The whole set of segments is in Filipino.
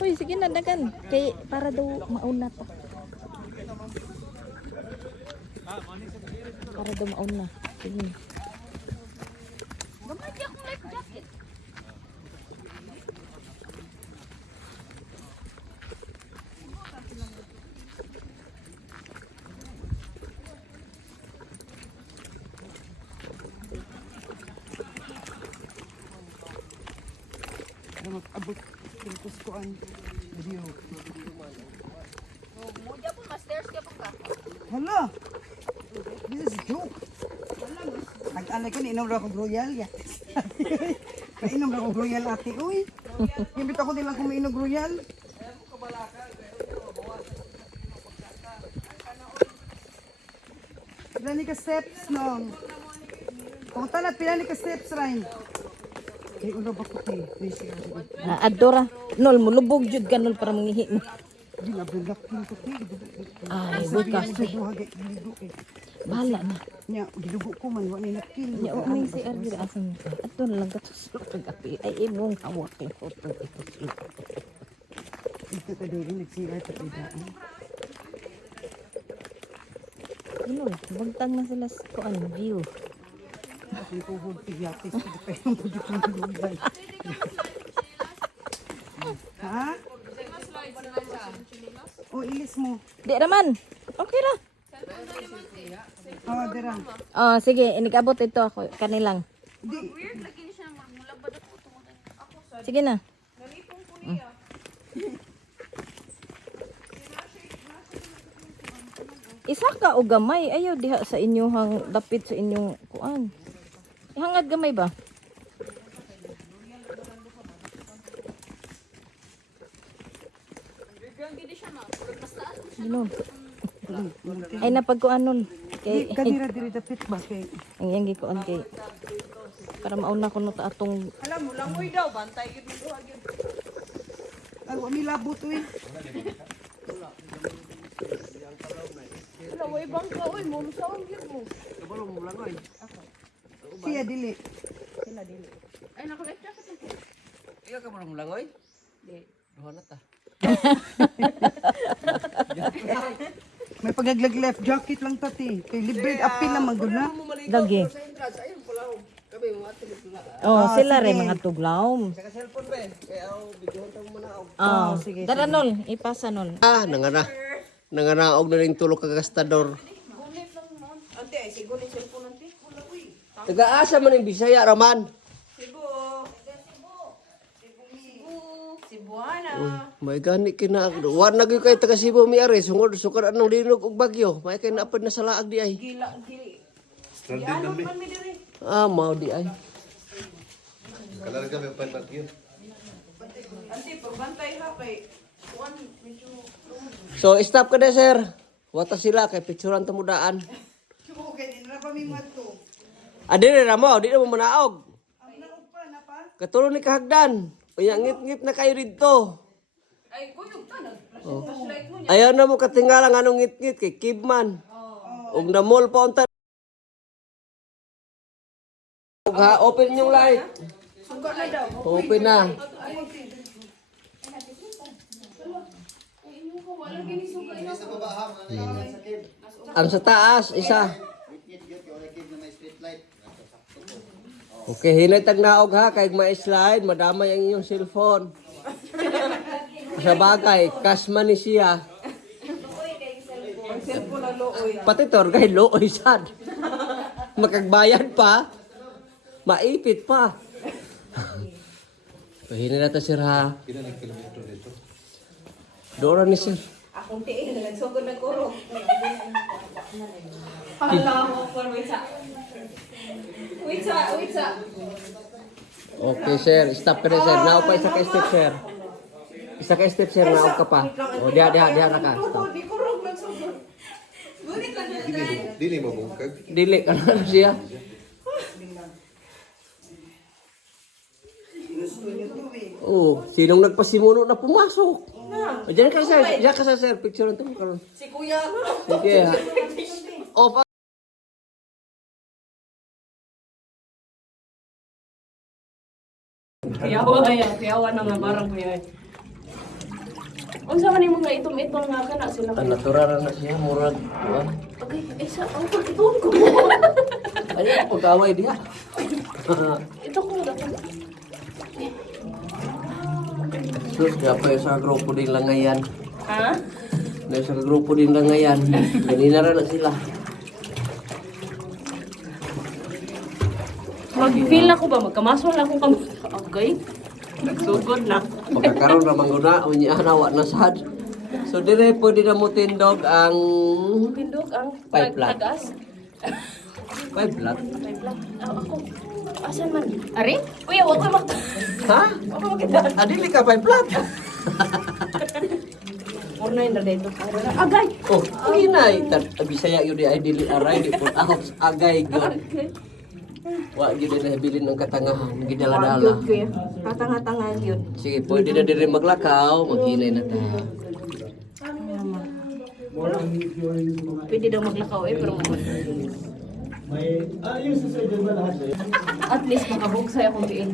Uy, sige na, dagan. Kay, para daw mauna pa. Para daw mauna. Sige. Gamay di akong life jacket. Mag-abot yung kuskuan. Video. Mo di po masters ka po ka. Hala! This is joke. Nag-alay ko, inom na akong royal. Kainom na akong royal ate. Uy! Imbit ako nilang kumiinog royal. Pila ni ka steps nung. Kung talat, pila ni ka steps rin. Kaya ulo ba ko kayo? Adora. Nol, mulubog jud ka, nol, para mangihi mo. Di na bulak yung ko kayo. Ay, bukas. Bahala na. Nya, gidugo ko man, wala na napkin. Ya, o may si Argil asan ka. Ato na lang katusulok pag-api. Ay, imong hawak yung photo. Ito sulok. Ito ka doon, nagsira sa idaan. Nol, bugtang na sila sa kuan, view. Ang tuhod piyatis, hindi pa yung pudit ng lubay. Ha? O, ilis mo. Di raman. Okay ra. Oo, dira. Oh, sige, inigabot ito ako kanilang. Di, Sige na. Isa ka o gamay, ayaw diha sa inyong dapit sa inyong kuan. Ihangad gamay ba? Ginon. Ay napagkuan nun. di, Kay kanira diri dapit ba kay? ang yang gikuan kay para mauna ko no ta atong Alam mo, langoy daw, bantay gid mo duha gid. Ay, wa mi labot uy. Wala way bang ka oy mo sa gid mo. Siya dili. Ay naka life jacket ako. Iya ka marang langoy? Di. Duha na ta. May pagaglag left jacket lang tati. Kay libre apil lang magud na. dagi. Oh, sila rin mga tuglawom. Saka cellphone ba? Kaya ako bidyohan ta mo muna ako. Oh, sige. Tara nol, ipasa nol. Ah, nangana. Nanganaog na ring tulo ka gastador. Ante, ay siguro yung cellphone ante. Wala uy. Taga-asa man yung Bisaya raman. Cebuana. May gani kina. War na gyud kay taga Cebu mi are sungod sukar anong linog og bagyo. May kay naapod na sa laag di ay. Gila, gili. Ano man mi diri? Ah, mao di ay. Ante, pagbantay ha kay kuan medyo So stop ka na sir. Wata sila kay picturean ta mudaan. Sumo kay dinra pa mi madto. Adi na mo, di na mo manaog. Ang naog pa na pa. Katulong ni kahagdan. Unya ngit-ngit na kayo dito. Ay kuyog ta flashlight mo niya. Ayaw na mo katingala nga nung ngit-ngit kay Kibman. Ug na mall pa unta. Ug ha, open yung light. Suga na daw. Open na. Ang sa taas, isa. Okay, hinay tag naog ha, kay ma-slide, madamay ang inyong cellphone. Sa bagay, cash money siya. Cellphone na looy. Pati torgay, looy sad. Makagbayad pa, maipit pa. Pahinay na ta sir ha. Dora ni sir. Akong tiin na nagsugod na kuro. Hala mo for wait sa. Wait sa. Okay sir, stop ka na sir. Naog pa isa ka step sir. Isa ka step sir, naog ka pa. O, diha na ka. Stop. Di kurog nagsugod. Gunit lang na. Dili mo bungkag. Dili ka na siya. Gusto niyo to eh. Oh, sinong nagpasimuno na pumasok? Diyan ka sir, diyan ka sir, picture na ito karon. Si kuya. Sige ha. Off. Piyawa na nga barang kuya. Unsa man imong nga itom-itom nga kana sila Ang kayo. natural na siya, murag. Kuan. Okay, isa ang pagtuon ko. Ayun, pagkaway diha. Ito ko dapat. Sus, kaya pa sa grupo din lang ngayon. Ha? Sa grupo din lang ngayon. Ganina rin na sila. Mag-feel na ko ba? Magkamasol na akong kamay. Okay. Nagsugod na. Pagkakaroon na mangguna, unya nawa na sad. So dire pwede na mo tindog ang Pindog ang Five flat. tagas. 5 lot. Five flat. Ako. Asan man? Ari? Kuya, wag ko mak... Ha? Wag ko makita. Adili ka 5 lot. Orna yung dito. Agay! Oh, inay. Bisaya yun di ay dili aray. Di po out. Agay god. Wa yun na bilin ng katangahan. Gidala-dala. Yun, kuya. Katanga-tanga yun. Sige, pwede na dire maglakaw. Maghinay na tayo. Pwede daw maglakaw eh, pero at least makabugsay akong diin.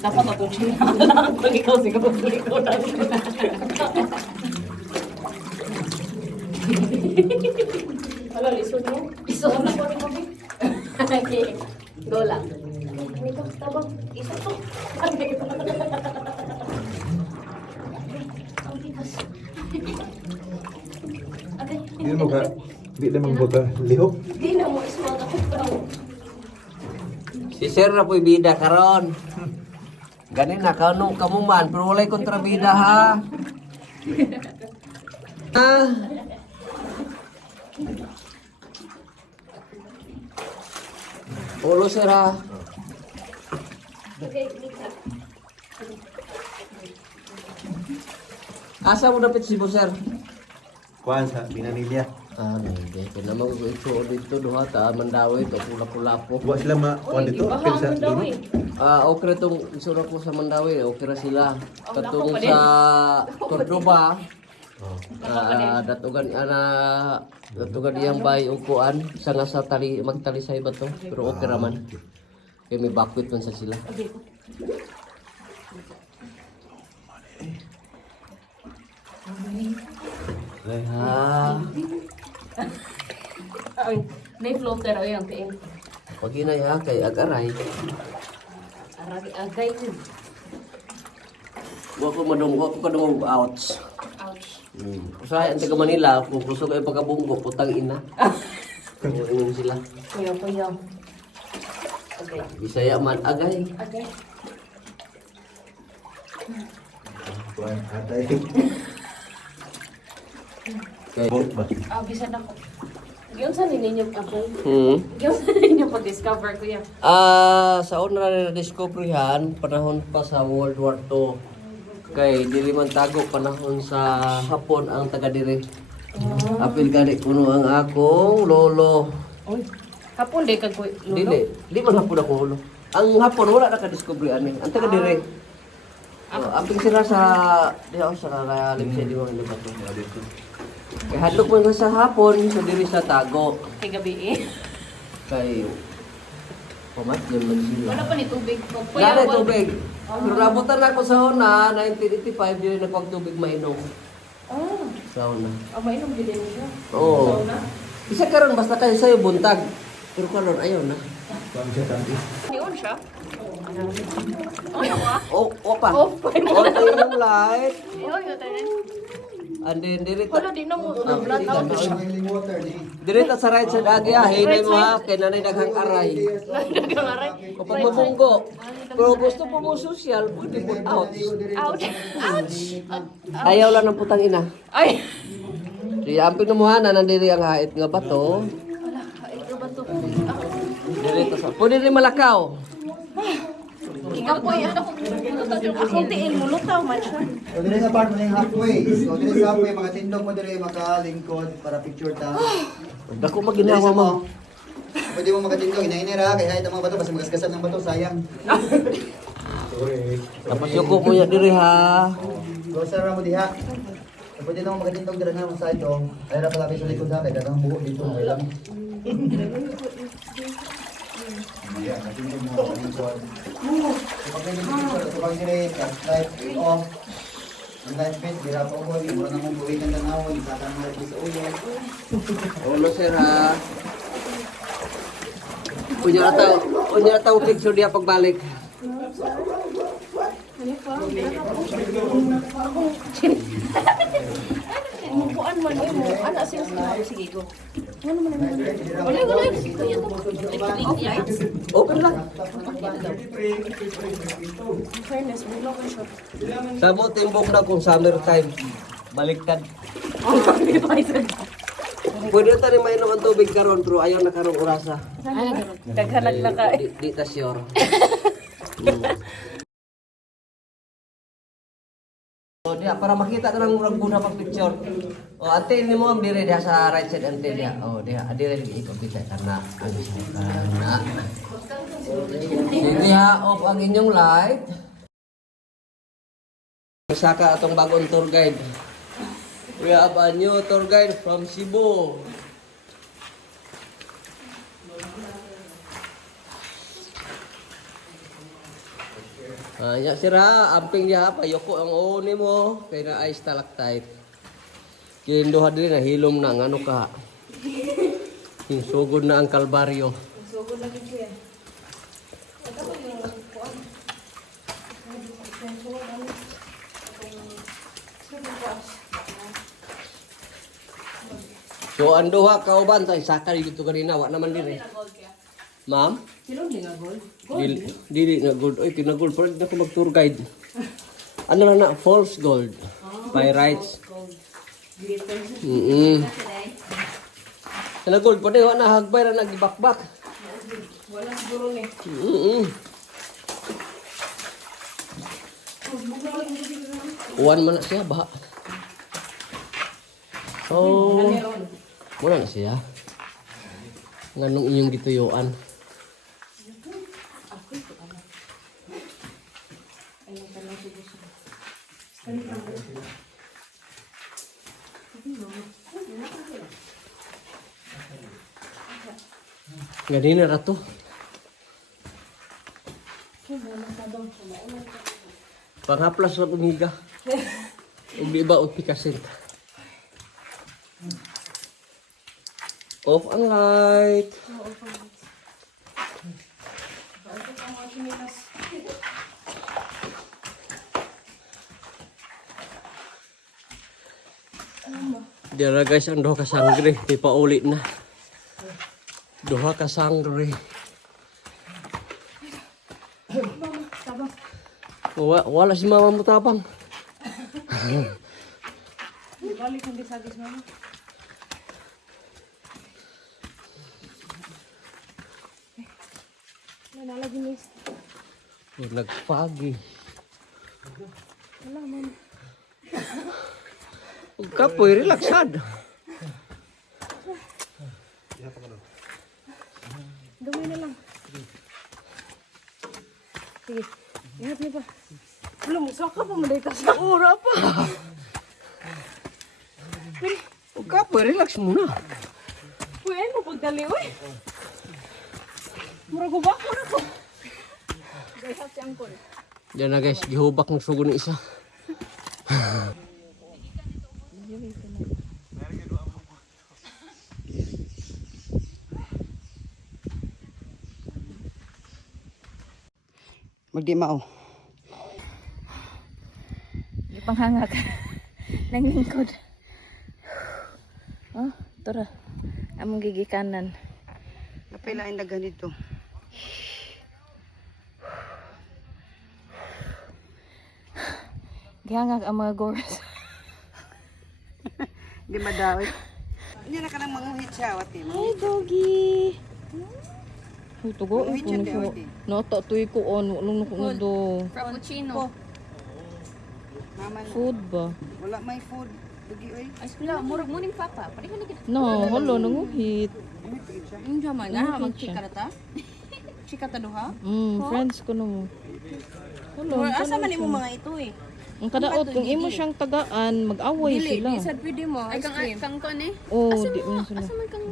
Dapat akong sinala. Pag ikaw siguro sa likodan. Wala, lisod mo? Lisod na ko ni Kobe. Okay. Go lang. Ano ka? Tabang. Isa to. Okay. Di mo ka, di naman mo ka lihok. Di na mo ismang ako daw. Si Sir na po'y bida karon. Ganin na, kanong kamuman. Pero walay kontrabida ha. Ah. Ulo sir ha. Okay, Lita. Asa mo dapat si sir? Kuan sa Binanilya. Ah, hindi. Kaya naman ko ito dito duha ta mandawi to pula-pula po. Wa sila ma kuan dito, Uy, apil sa ibaha daw dulo. eh. Ah, okay tong isura ko sa Mandawi, okay ra sila. Katong nako pa din. sa Cordoba, Oh. datugan datugan iyang bay upuan sa nga sa tali magtalisay ba to? Pero okay ra man. Kaya may bakwit man sa sila. Ay ha. Ay, may floater ay ang tiin. Pag inay ha, kay agaray. Aragi agay ko. Wa ko madungog outs. Ouch. Usahay ang taga Manila, kung gusto kayo pagkabunggo, putang ina. Kung sila. Kuya. Okay. Bisaya man agay. Agay. Kuan atay. Okay. Boat ba? Bisan ako. Giyon sa ninyo agay. Hmm. Giyon sa ninyo pag-discover kuya. Sa una na na-discoveryhan, panahon pa sa World War II. Kay dili man tago panahon sa Hapon ang taga diri. Apil gani kuno ang akong lolo. Oy. Hapon de kag kuya. Dili, di man hapon ako lolo. Ang Hapon wala na ka-discovery ani. Ang taga diri. Apil sila sa diha sa lalim sa di mo ba to. Kay hadlok man sa Hapon sa diri sa tago. Kay gabi eh. Kay pamat man sila. Wala pa ni tubig. Wala na tubig. Pero nabutan ako sa una, 1985, yun nagpag tubig mainom. Ah, Sa una. mainom gid niya. Oo. Sauna. Isa karon basta kayo sa'yo buntag. Pero karon ayaw na. Kuan siya tanti. Niyon siya. Ay, ako ah. Oh, opa. Off pa yun. On na yung light. Ayun, yun tayo. And then, Wala, di na mo. Flat out. dirita sa right side agya, hinay mo ha, kay nanay daghang aray. Nagangaray. Kapag mabunggo. Pero gusto po mo social, pwede po out. Ouch. Ouch. Ayaw lang ng putang ina. Ay. Di amping namuhanan, nandiri ang hait nga bato. Wala, ito ba to? Dirita sa, pwede rin malakaw. Ikaw po yan. Akong tiin mo, lutaw man siya. So dire sa part mo ng halfway. So dire sa halfway, mga tindog mo dire makalingkod para picture ta. Dako maginawa mo. Pwede mo makatindog, inainira, kaya kahit ang mga bato, basta magasgasan ng bato, sayang. Sorry. Tapos yuko mo yan diri ha. Closer ra mo diha. So, pwede na mo makatindog dire na mo sa ito. Ay ra pala sa likod ha, kaya dagang buhok dito, may lang. Ayan, matindog mo makalingkod. So pag may picture, ito pang dire, light off. Ang light bit, dira po ko, di mo na mong buhay ng tanawon, saka ng light sa ulo. Ulo sir ha. Unya na tao picture dia pagbalik. Mukuan man mo. Ana sila sila. Sige, go. Ano man naman? Wala. Open lang. Fairness, bigla ko siya. Sabo timbok na kung summer time. Baliktad. Pwede na tayo mainom ang tubig karon pero ayaw na karong orasa. Daghanag na ka. Di ta sure. So dia para makita ka ng murag guna pag picture. O ate ni mo ang dire dia sa right side ante dia. O dia dire lagi ikot kita karena ano siya karena. Sige ha, off ang inyong light. Saka atong bagong tour guide. We have a new tour guide from Cebu. Ya sira, amping dia payoko ang uuni mo kay na ay stalactite. Kindo hadiri na hilom na ngano ka. Sugod na ang kalbaryo. Sugod lagi siya. So ang duha ka uban tay sakay dito kanina wa naman dire. Ma'am? Silong di nga gold. Dili na gold. Oy, kina-gold. Pero na ko mag-tour guide. Ano lang na? False gold. Pyrites. Kina-gold. Pwede wa na hagbay na nagibakbak. Wala siguro ni. Uwan man na siya. Baha. So, muna na siya. Nganong inyong gituyuan. Ganina ra to. Panghaplas sa umiga. Ug di ba og pikasin. Off ang light. Dira guys ang duha ka sangre, di pa ulit na. Duha ka sangre. Wala si mama mo tabang. Balik hindi sagis mama. Nalagi ni. Nagpagi. Wala man. Kapoy, relaxad. Dumi na lang. Sige. Ingat niyo pa. Wala mo, saka pa madayta sa ura pa. Kapoy, relax muna. Uy, ay mo pagdali, uy. Mura ko ba? Mura ko. Gayhat si Angkol. Diyan na guys, gihubak ng sugo ng isa. Magdi mao. Ipanghangak. Nang lingkod. Oh, tara. Among gigikanan. Napay lain na ganito. Gihangak ang mga gores. Di madaoy. Hindi na ka nang manguhit siya, wati. Hi, doggy. Uy, tugo. Manguhit siya, di, wati. Nata, tuy ko on. Anong naku na do? Frappuccino. Mama na. Food ba? Wala may food. Dugi, oy. Ay, sila, murag muning papa. Pari ka na kita. No, holo, nanguhit. Manguhit siya. Yung jaman, Ano magchika na ta? Chika ta duha? Friends ko na mo. Holo, Asa man imo mga ito eh? ang kadaot, kung imo siyang tagaan, mag-away sila. Di sad pwede mo. Ay, kang ko ni? Oh, di mo sila. Asa man kang